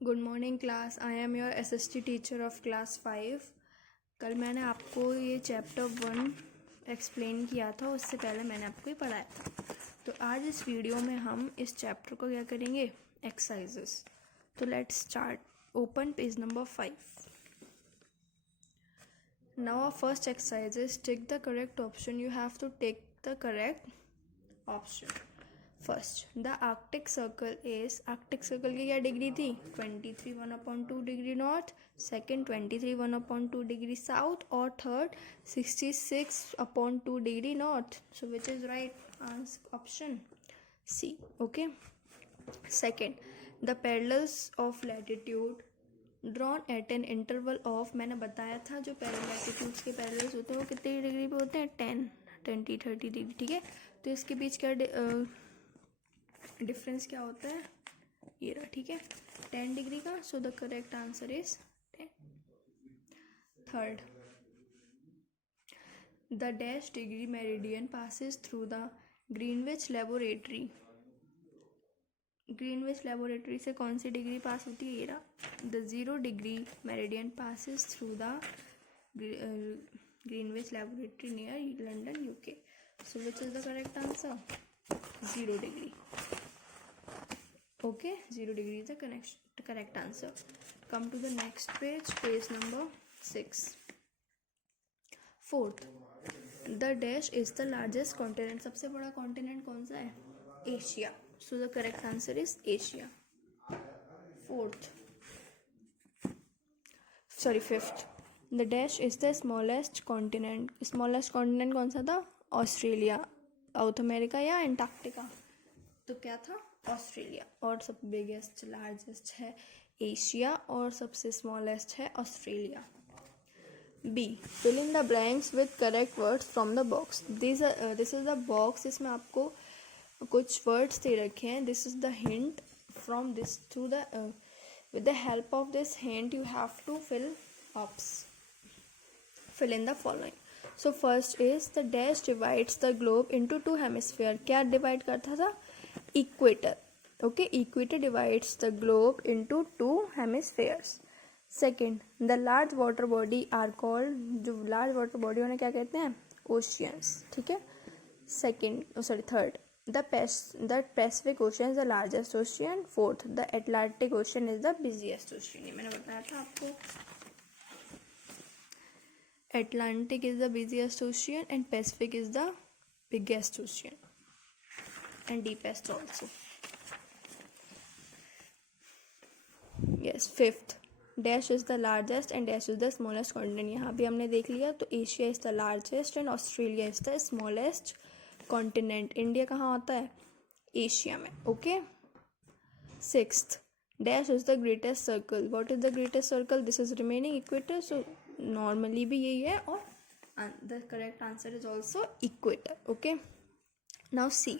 Good morning class. I am your SST teacher of class 5। कल मैंने आपको ये चैप्टर 1 एक्सप्लेन किया था, उससे पहले मैंने आपको ये पढ़ाया था। तो आज इस वीडियो में हम इस चैप्टर को क्या करेंगे, एक्सरसाइजेस। तो let's start. Open page number 5। Now our first exercise is tick the correct option. You have to tick the correct option. First, the Arctic circle is, Arctic circle की क्या degree थी, 23 1/2 degree north. Second 23 1/2 degree south. और third 66/2 degree north. So which is right option C. Okay. Second, the parallels of latitude drawn at an interval of, मैंने बताया था जो latitudes के parallels होते हैं वो कितनी डिग्री पे होते हैं, 10 20 30 डिग्री। ठीक है, तो इसके बीच क्या डिफरेंस क्या होता है, ये रहा। ठीक है, 10 डिग्री का। So the correct answer is 10। Third, the dash degree meridian passes through the Greenwich laboratory. Greenwich laboratory से कौन सी डिग्री पास होती है, ये रहा। The 0 degree meridian passes through the Greenwich laboratory near London UK. So which is the correct answer, 0 degree. Okay, 0 degree is the correct answer. Come to the next page, page number 6. Fourth, the dash is the largest continent. सबसे बड़ा continent कौन सा है, Asia. So the correct answer is Asia. Fifth, the dash is the smallest continent. Smallest continent कौन सा था, Australia, south America या Antarctica. तो क्या था, ऑस्ट्रेलिया। और सब बिगेस्ट लार्जेस्ट है एशिया और सबसे स्मॉलेस्ट है Australia. B, fill in the blanks with correct words from the box. This is the box. इसमें आपको कुछ वर्ड्स दे रखे हैं। This is the hint from this to the with the help of this hint you have to fill in the following. So first is the dash divides the globe into 2 hemisphere. क्या divide करता था, equator. Okay, equator divides the globe into 2 hemispheres. Second, the large water body are called, जो large water body उन्हें क्या कहते हैं, oceans. ठीक है. Third, the Pacific ocean is the largest ocean. Fourth, the Atlantic ocean is the busiest ocean. ये मैंने बताया था आपको, Atlantic is the busiest ocean and Pacific is the biggest ocean and deepest also. Yes. Fifth, dash is the largest and dash is the smallest continent. यहाँ भी हमने देख लिया. तो Asia is the largest and Australia is the smallest continent. India कहाँ आता है, Asia में. Okay. Sixth, dash is the greatest circle. What is the greatest circle? This is remaining equator. So normally भी यही है और the correct answer is also equator. Okay. Now C,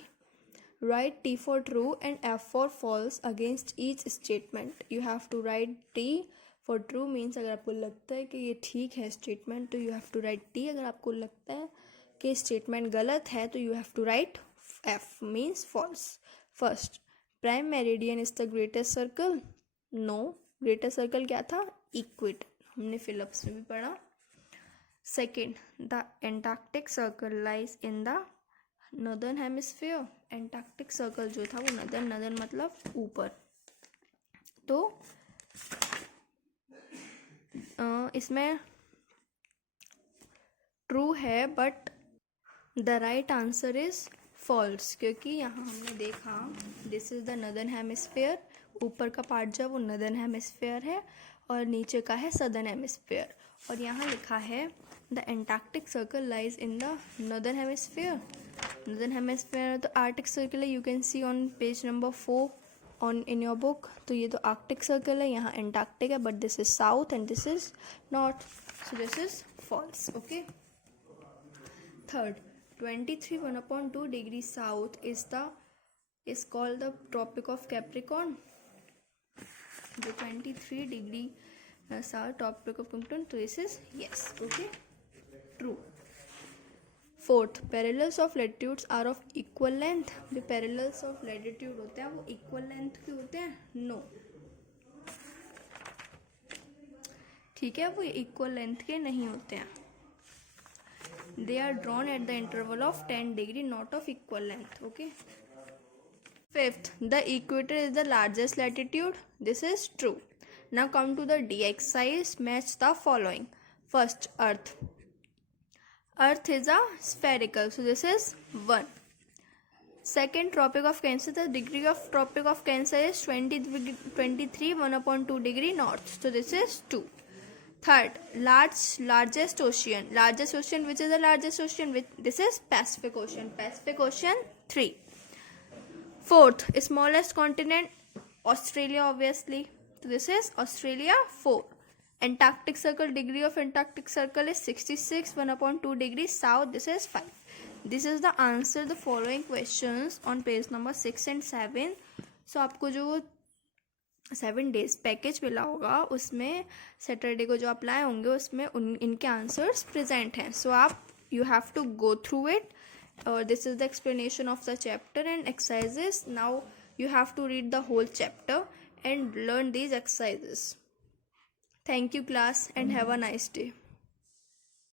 write T for true and F for false against each statement. You have to write T for true means अगर आपको लगता है कि ये ठीक है स्टेटमेंट तो you have to write T. अगर आपको लगता है कि स्टेटमेंट गलत है तो you have to write F means false. First, prime meridian is the greatest circle. No, greatest circle क्या था, इक्वेटर. हमने फिलिप्स में भी पढ़ा. Second, the Antarctic circle lies in the northern hemisphere. Antarctic circle जो था वो नॉर्दर्न मतलब ऊपर. तो इसमें ट्रू है but the right answer is false, क्योंकि यहाँ हमने देखा this is the northern hemisphere. ऊपर का पार्ट जो है वो नॉर्दर्न हेमिस्फीयर है और नीचे का है सदर्न हेमिस्फीयर. और यहाँ लिखा है the Antarctic circle lies in the northern hemisphere. Northern hemisphere तो आर्कटिक सर्कल है. You can see on page number 4 on in your book. तो ये तो आर्कटिक सर्कल है, यहाँ एंटार्क्टिक है, but this is south and this is north. So this is false. Okay. Third, 23 1/2 degree south is called the Tropic of Capricorn. जो 23 degree south topic of Capricorn. तो this is yes. Okay, true. Fourth, parallels of latitudes are of equal length. जो parallels of latitude होते हैं वो equal length के होते हैं. No, ठीक है, वो इक्वल लेंथ के नहीं होते हैं. They are drawn at the interval of 10 degree, not of equal length. Okay. Fifth, the equator is the largest latitude. This is true. Now come to the D exercise. Match the following. First, Earth. Earth is a spherical, so this is 1. Second, Tropic of Cancer. The degree of Tropic of Cancer is 23 1/2 degree north, so this is 2. Third, largest ocean. Largest ocean, which is the largest ocean? This is Pacific Ocean. Pacific Ocean 3. Fourth, smallest continent, Australia obviously. So this is Australia 4. Antarctic Circle, degree of Antarctic Circle is 66 1/2 degrees south. This is 5. This is the answer the following questions on page number 6 and 7. So आपको जो 7 days package मिला होगा उसमें Saturday को जो आप लाए होंगे उसमें इनके आंसर्स प्रेजेंट हैं. सो आप you have to go through it. This is the explanation of the chapter and exercises. Now you have to read the whole chapter and learn these exercises. Thank you class and have a nice day.